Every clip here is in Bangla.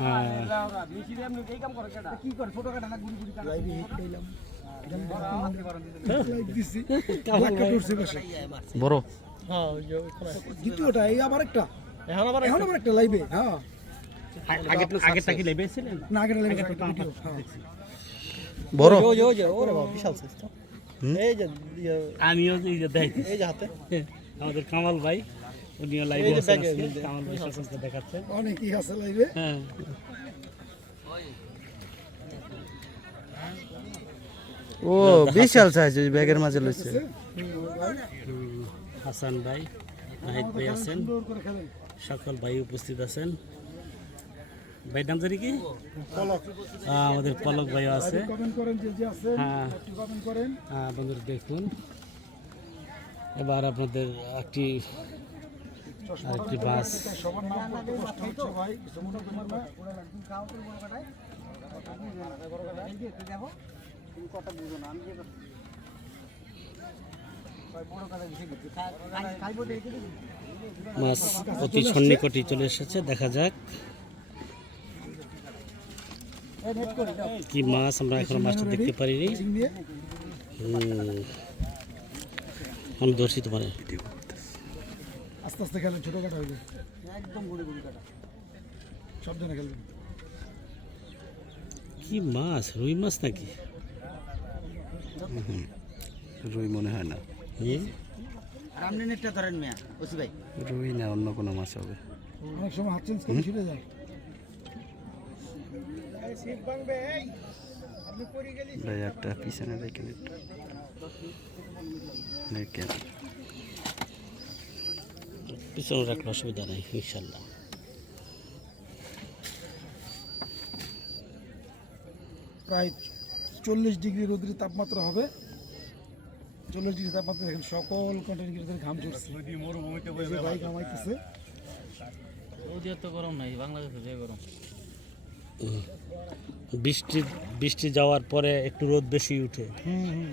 হ্যাঁ বড়। দ্বিতীয়টা এই আবার একটা। এখন আবার এখন আবার একটা লাইভে হ্যাঁ। আগে না লাইভে হ্যাঁ। বড়। ওই যে ওই যে ওরে বাবা বিশাল সাইজ তো। এই যে ইয়ে, আমিও এই যে দেখাইছি এই যে হাতে। আমাদের কামাল ভাই। উনিও লাইভে আছেন আজকে। কামাল ভাই শাসনকে দেখাচ্ছেন অনেকই আছে লাইভে হ্যাঁ। ও বিশাল সাইজ ওই ব্যাগের মাঝে লইছে। হাসান ভাই নাহিদ ভাই আছেন। সকল ভাই উপস্থিত আছেন। ভাই নাম জানি কি? আমাদের পলক ভাই আছে। কমেন্ট করেন যে যে আছেন হ্যাঁ। একটু কমেন্ট করেন। আহ, বন্ধুরা দেখুন। এবার আপনাদের একটি আরেকটি বাস। মাছ অতি সন্নিকটে চলে এসেছে, দেখা যাক। কি মাছ, আমরা এখন মাছটা দেখতে পারিনি। হুম। আমি ধরছি তোমার। আস্তে আস্তে খেলেন ছোট কাটা হইলে একদম গুড়ি গুড়ি কাটা। সাবধানে খেলবেন। কি মাছ রুই মাছ নাকি? রুই মনে হয় না? রামলিনেরটা ধরেন মিয়া ওসি ভাই। রুই না অন্য কোনো মাছ হবে। অনেক সময় হাত চেঞ্জ করে ছুটে যায়। ভাই একটা পিছনে দেখেন একটু। দেখেন। পিছনে রাখলে অসুবিধা নেই ইনশাল্লাহ। প্রায় চল্লিশ ডিগ্রি রোদ্রের তাপমাত্রা হবে। চল্লিশ ডিগ্রি তাপমাত্রা দেখেন সকল কন্টেন্ট ঘাম যে ভাই ঘামাইতেছে। বৃষ্টি বৃষ্টি যাওয়ার পরে একটু রোদ বেশি উঠে। হুম হুম।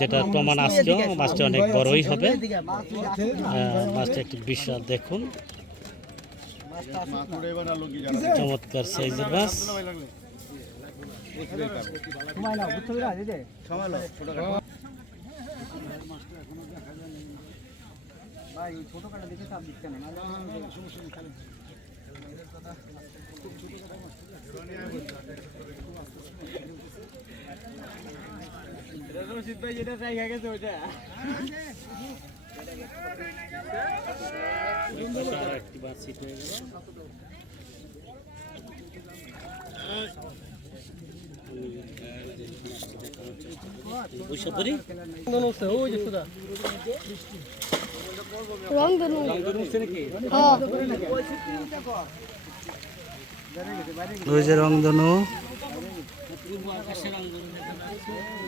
যেটা প্রমাণ আসলো মাছটা অনেক বড়ই হবে মাছটা একটু বিশাল দেখুন চমৎকার সাইজের মাছ ছোট কাটা ছোট কাটা দেখে চাপ দিচ্ছে না রশিদ ভাই যেটা চাই গেছে ওইটা। হয়ে রংধনু হ্যাঁ ওই যে রংধনু। দেবো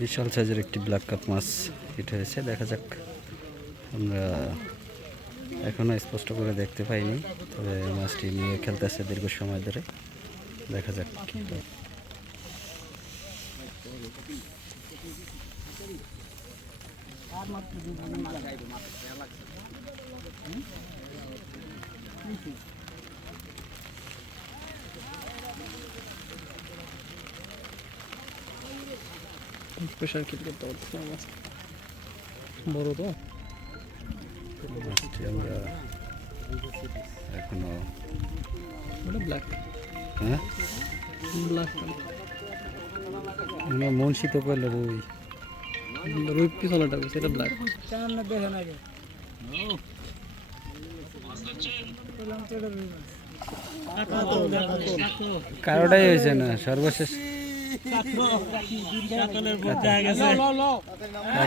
বিশাল সাইজের একটি ব্ল্যাক কাপ মাছ এটা হয়েছে দেখা যাক আমরা এখনও স্পষ্ট করে দেখতে পাইনি, তবে মাছটি নিয়ে খেলতেছে দীর্ঘ সময় ধরে দেখা যাক। প্রেশার কিট করতে পারতেছি মাছ বড় তো? আমরা এখনও ব্ল্যাক হ্যাঁ? ব্ল্যাক আমরা মনসিত করলে রুই রুই পিছনেটা এটা ব্ল্যাক কারোটাই হয়েছে না, সর্বশেষ।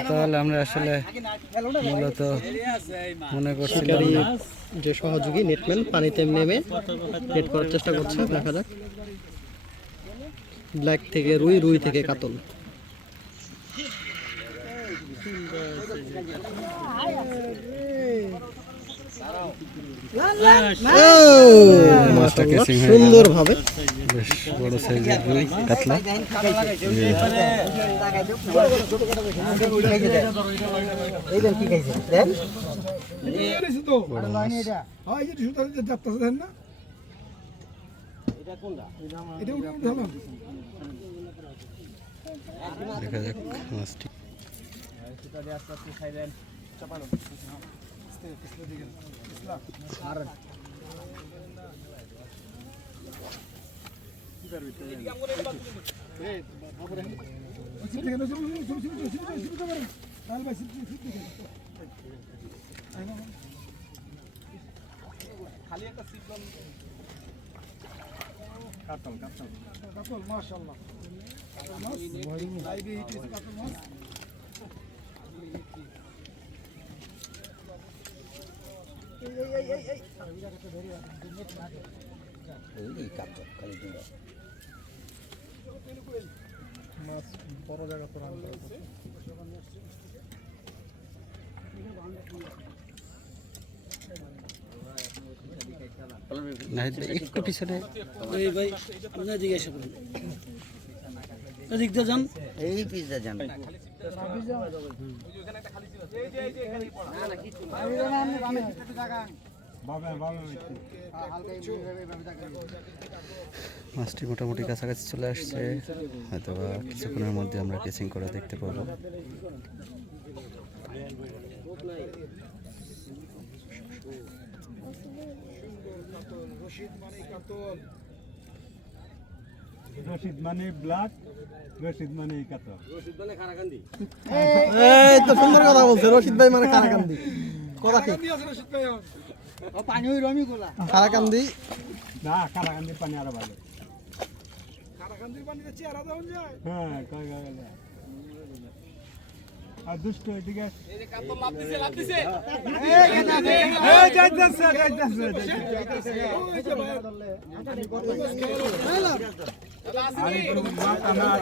তাহলে আমরা আসলে মূলত মনে করছিলাম যে সহযোগী, নেটম্যান, পানিতে নেমে নেট করার চেষ্টা করছে, দেখা যাক। ব্ল্যাক থেকে রুই রুই থেকে কাতল মাছটা casing হয়ে গেল। সুন্দর ভাবে। বেশ বড় সাইজের রুই কাতলা। দেখা যাক মাছটি সিট শুরু শুরু শুরু শুরু করেন লাল ভাই সিট সিট থেকে কাতল মাশাআল্লাহ। কাতল মাছ। লাইভে হিট কাতল মাছ। নাহিদ ভাই, একটু পিছনে জিজ্ঞাসা করুন। এদিক যান। এই পিজ্জা জান মাছটি মোটামুটি কাছাকাছি চলে আসছে। হয়তো বা কিছুক্ষণের মধ্যে আমরা কেসিং করে দেখতে পাবো। রশিদ মানে কাতল। রশিদ মানে ব্ল্যাক রশিদ মানে কাতো এই তো সুন্দর কথা বলছে রশিদ ভাই মানে কারাকান্দি। কথা কি রশিদ ভাই ও পানি ওই রমি গোলা। কারাকান্দি। না কারাকান্দির পানি আরও ভালো। কারাকান্দির পানিতে চেহারা দাও যায়। হ্যাঁ কয় গেল আর দুষ্ট এদিকে এই যাইতেছে যাইতেছে ওই যে ভাই আরে মাথা না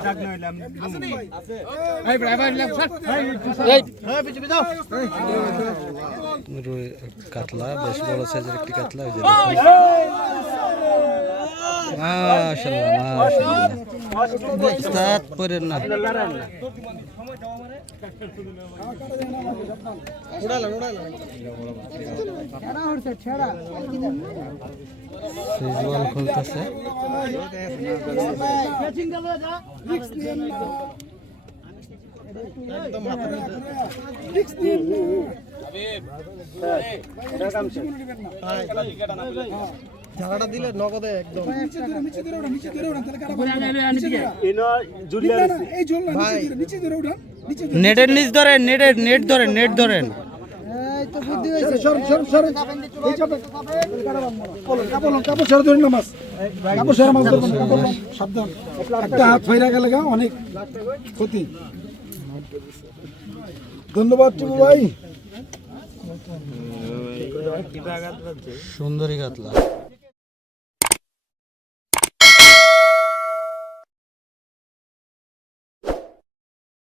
জাগ নইলাম রুই কাতলা বেশ বড় সাইজের একটি কাতলা মাশাল্লাহ মাশাল্লাহ পরেন না। সিজুয়াল খুলতেছে। একদম রিক্স নিয়েন না ঝাড়াটা দিলে নগদে একদম। নিচে ধরে নিচে ধরে ওঠা নিচে ধরে ওঠা তাহলে কারা পাবে না? নিচে ধরে। না, না, এই ঝোল না নিচে ধরে ওঠা নিচে ধরে। নেটের নিচ ধরেন নেটের নেট ধরেন নেট ধরেন। সর সর সর এই চাপে কাপড় কাপড় সরে ধরে না মাছ। কাপড় সরে মাছ ধরবেন কাপড় সাবধান। একটা হাত ফাইরা গেলে অনেক ক্ষতি। ধন্যবাদ টিপু ভাই। সুন্দরী কাতলা